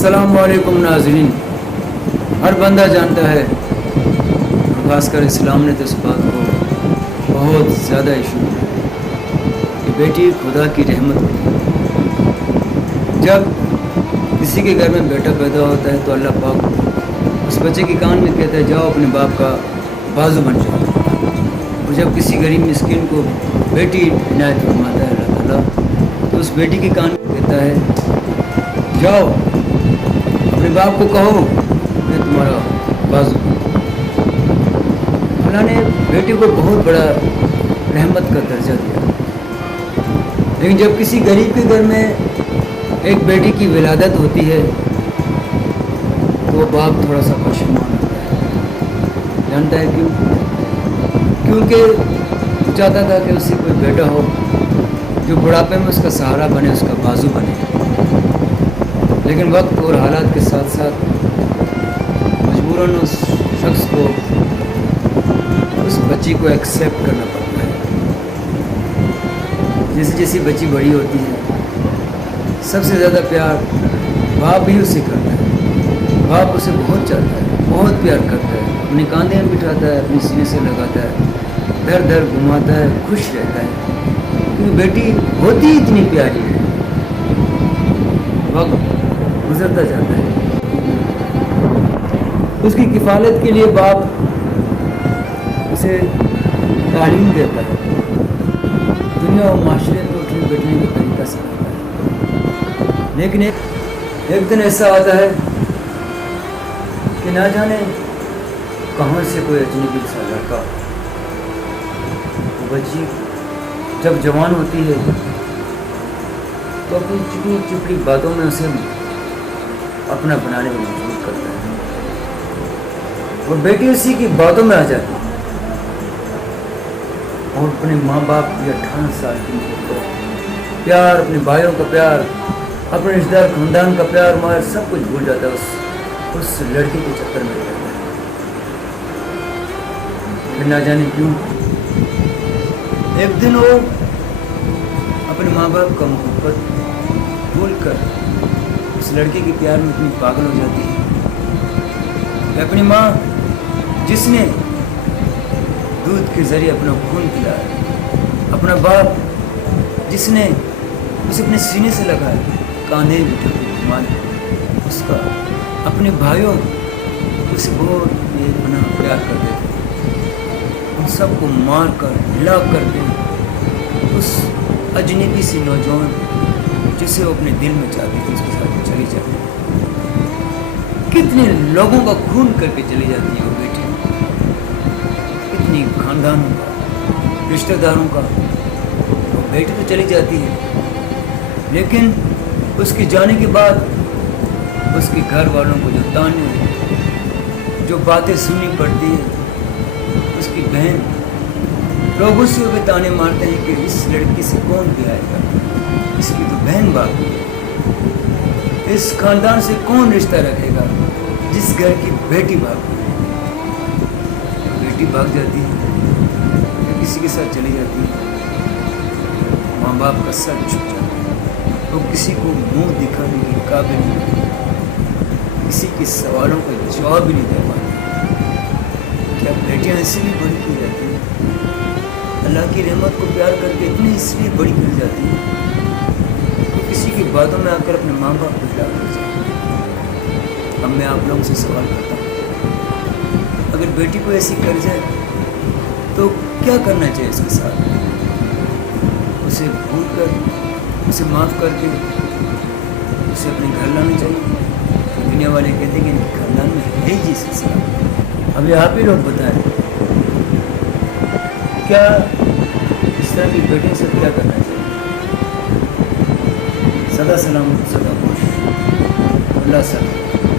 अस्सलाम वालेकुम नाज़रीन। हर बंदा जानता है, खासकर इस्लाम ने तो इस बात को बहुत ज़्यादा इशू किया कि बेटी खुदा की रहमत होती है। जब किसी के घर में बेटा पैदा होता है तो अल्लाह पाक उस बच्चे के कान में कहता है जाओ अपने बाप का बाजू बन जाओ। और जब किसी गरीब मिस्किन को बेटी इनायत फरमाता है अल्लाह ताला, तो उस बेटी के कान में कहता है जाओ अपने बाप को कहो मैं तुम्हारा बाजू। अल्लाह ने बेटी को बहुत बड़ा रहमत का दर्जा दिया। लेकिन जब किसी गरीब के घर में एक बेटी की विलादत होती है तो वो बाप थोड़ा सा परेशान होता है। जानता है क्यों? क्योंकि वो चाहता था कि उससे कोई बेटा हो जो बुढ़ापे में उसका सहारा बने, उसका बाजू बने। लेकिन वक्त और हालात के साथ साथ मजबूरन उस शख्स को उस बच्ची को एक्सेप्ट करना पड़ता है। जैसे जैसी बच्ची बड़ी होती है सबसे ज़्यादा प्यार बाप ही उसे करता है। बाप उसे बहुत चाहता है, बहुत प्यार करता है, अपने कांधे में बिठाता है, अपने सीने से लगाता है, दर दर घुमाता है, खुश रहता है क्योंकि बेटी होती ही इतनी प्यारी है। वक्त गुजरता जाता है, उसकी किफ़ालत के लिए बाप उसे तालीम देता है, दुनिया और माशरे में उठने बैठने का तरीका सिखाता है। लेकिन एक दिन ऐसा आता है कि ना जाने कहाँ से कोई अजनबी सा लड़का, वो बच्ची जब जवान होती है तो अपनी चिपड़ी चिपड़ी बातों में उसे अपना बनाने में मजबूर करता है और बेटी उसी की बातों में आ जाती है और अपने माँ बाप की 18 साल की प्यार, अपने भाइयों का प्यार, अपने रिश्तेदार खानदान का प्यार मार सब कुछ भूल जाता है उस लड़के के चक्कर में रहता है। फिर ना जाने क्यों एक दिन वो अपने माँ बाप का मोहब्बत भूल कर उस लड़के के प्यार में इतनी पागल हो जाती है कि अपनी माँ जिसने दूध के जरिए अपना खून पिलाया, अपना बाप जिसने उसे अपने सीने से लगाया, कांधे बिठा के घुमाया, उसका अपने भाइयों उसे बहुत बेपनाह प्यार करते थे, उन सबको मार कर हिला करके उस अजनबी सी नौजवान जिसे वो अपने दिल में चाहती थी उसके साथ चली जाती है। कितने लोगों का खून करके चली जाती है वो बेटी, कितनी खानदानों का, रिश्तेदारों का। वो बेटी तो चली जाती है लेकिन उसके जाने के बाद उसके घर वालों को जो ताने, जो बातें सुननी पड़ती है, उसकी बहन लोग उससे भी ताने मारते हैं कि इस लड़की से कौन ब्याएगा, इसकी तो बहन भाग गई, इस खानदान से कौन रिश्ता रखेगा जिस घर की बेटी भाग गई। बेटी भाग जाती है या किसी के साथ चली जाती है, माँ बाप का सर झुक जाता है, वो किसी को मुंह दिखाने के काबिल नहीं, किसी के सवालों का जवाब भी नहीं दे पाती। क्या बेटियां इसलिए बड़ी की जाती हैं? अल्लाह की रहमत को प्यार करके इतनी इसलिए बड़ी कर जाती है तो किसी की बातों में आकर अपने माँ बाप को हिला कर जाती है। अब मैं आप लोगों से सवाल करता हूँ, अगर बेटी को ऐसी कर जाए तो क्या करना चाहिए इसके साथ? उसे भूल कर, उसे माफ़ करके उसे अपने घर लाना चाहिए। तो दुनिया वाले कहते हैं कि इनके खानदान में है ही सिलसिला। अभी आप ही लोग बताएं, क्या इस तरह की बेटियों से क्या करना चाहिए? सदा सलामत, सदा खुश, अल्लाह सलाम।